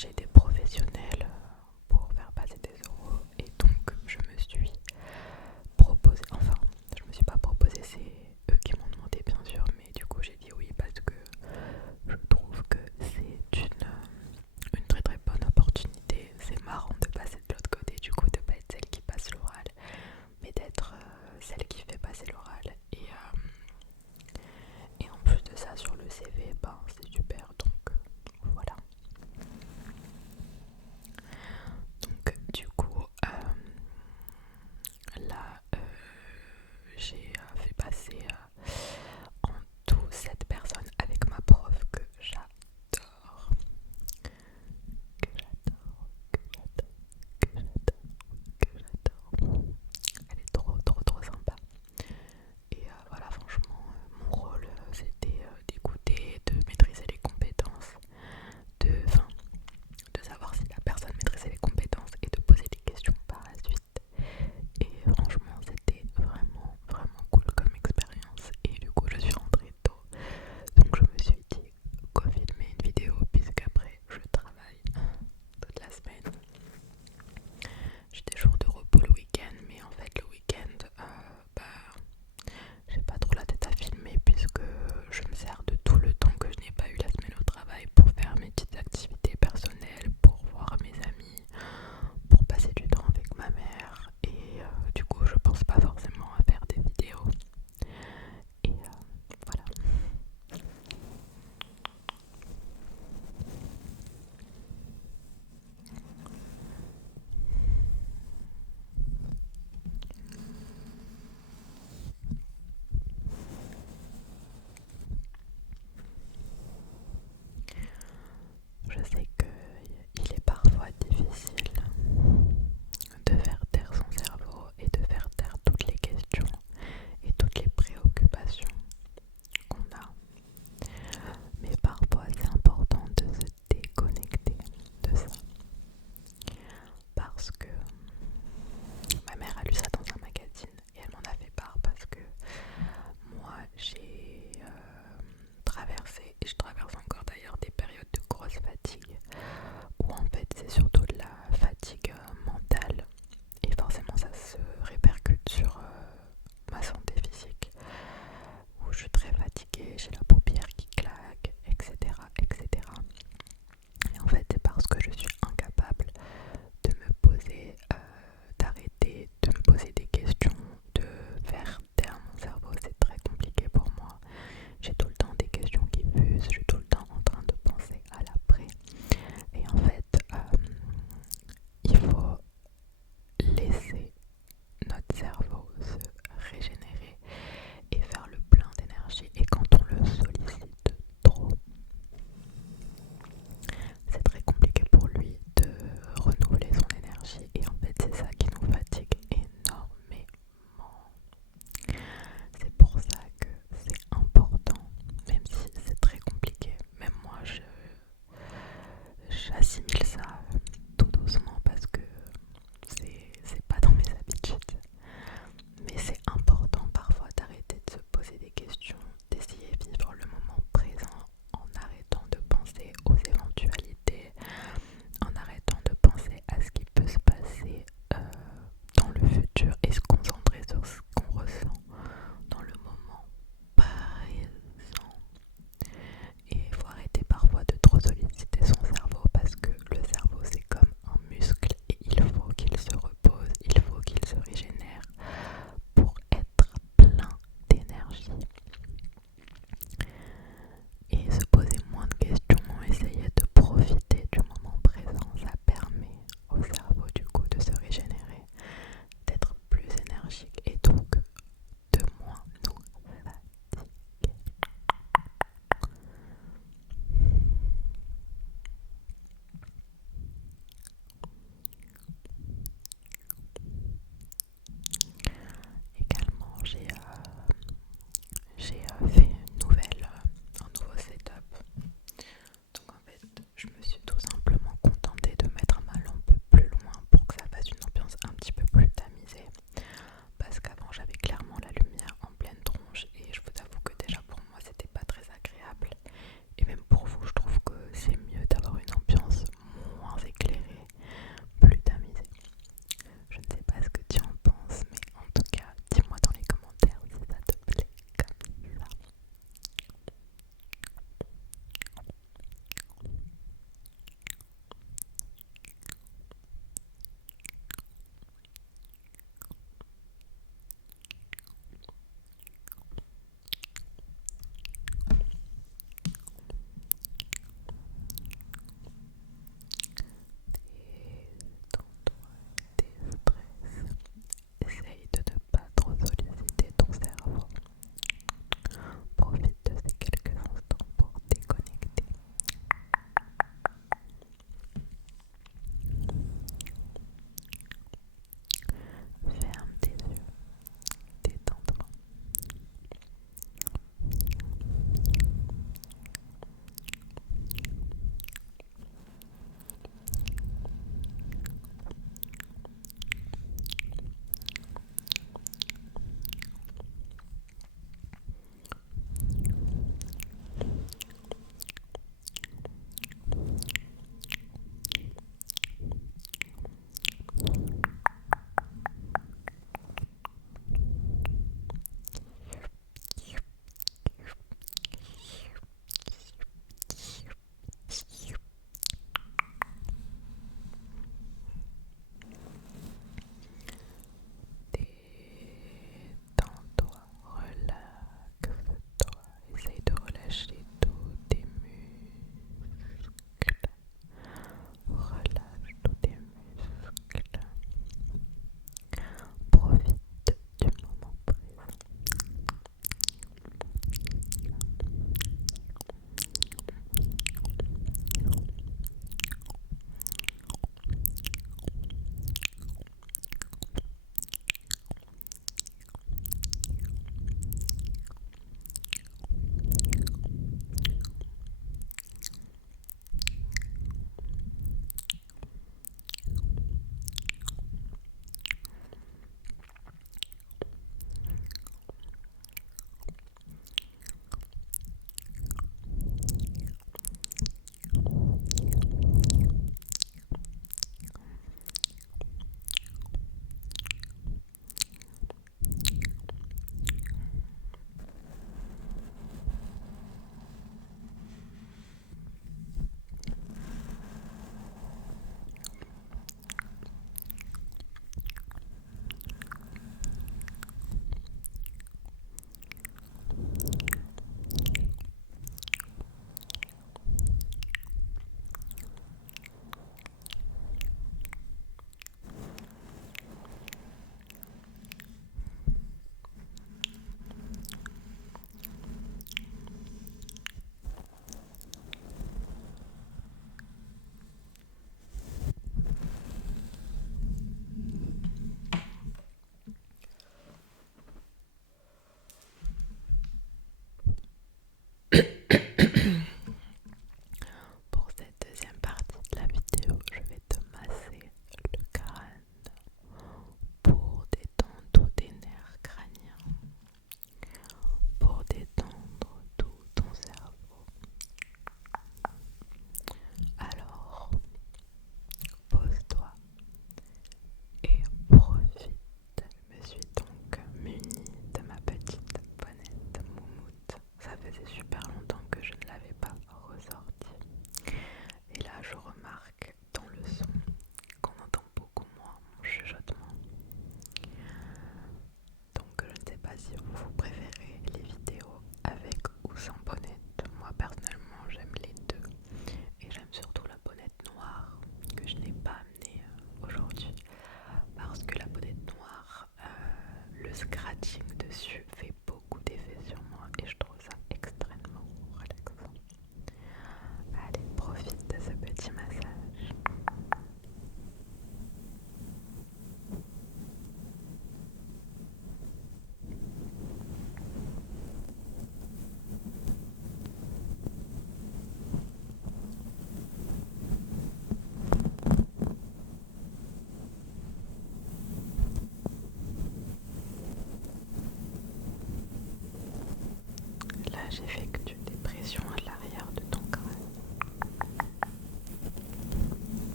chez des professionnels pour faire passer des euros. Et donc je me suis proposé, enfin je me suis pas proposé, c'est eux qui m'ont demandé bien sûr, mais du coup j'ai dit oui parce que je trouve que c'est une très très bonne opportunité. C'est marrant de passer de l'autre côté, du coup de pas être celle qui passe l'oral, mais d'être celle qui fait passer l'oral. Et en plus de ça, sur le CV, ben c'est super, donc voilà. Donc du coup, là, j'ai fait passer en tout 7 personnes avec ma prof que j'adore, que j'adore, que j'adore, que j'adore. Elle est trop trop trop sympa. Et voilà, franchement, mon rôle c'était d'écouter, de maîtriser les compétences, de savoir si la personne maîtrisait les compétences et de poser des questions par la suite. Et franchement, c'était vraiment vraiment cool comme expérience. Et du coup, je suis rentrée tôt, donc je me suis dit go filmer une vidéo, puisqu'après je travaille toute la semaine. J'ai des jours de repos le week-end, mais en fait le week-end, j'ai pas trop la tête à filmer puisque je me sers de tout le temps que je n'ai pas eu la semaine au travail pour faire mes petites activités personnelles, pour voir mes amis, pour passer du temps avec ma mère. Et du coup je pense pas forcément à faire des vidéos. Et voilà. Je sais qu'il est parfois difficile de faire taire son cerveau et de faire taire toutes les questions et toutes les préoccupations qu'on a. Mais parfois c'est important de se déconnecter de ça. Parce que ma mère a lu ça dans un magazine et elle m'en a fait part parce que moi j'ai traversé, et je traverse encore d'ailleurs, des périodes de grosse fatigue où en fait c'est surtout de la fatigue mentale et forcément ça se répercute sur ma santé physique où je suis très fatiguée, j'ai la paupière qui claque, etc. etc. Et en fait c'est parce que je suis incapable de me poser, d'arrêter de me poser des questions, de faire taire mon cerveau. C'est très compliqué pour moi. J'ai tout le temps des questions qui fusent, je suis tout le temps en train de penser à l'après. Et en fait, il faut laisser notre cerveau se régénérer et faire le plein d'énergie. Et quand on le sollicite trop, c'est très compliqué pour lui de renouveler son énergie. Et en fait, c'est ça qui nous fatigue énormément. C'est pour ça que c'est important, même si c'est très compliqué. Même moi, j'assimile ça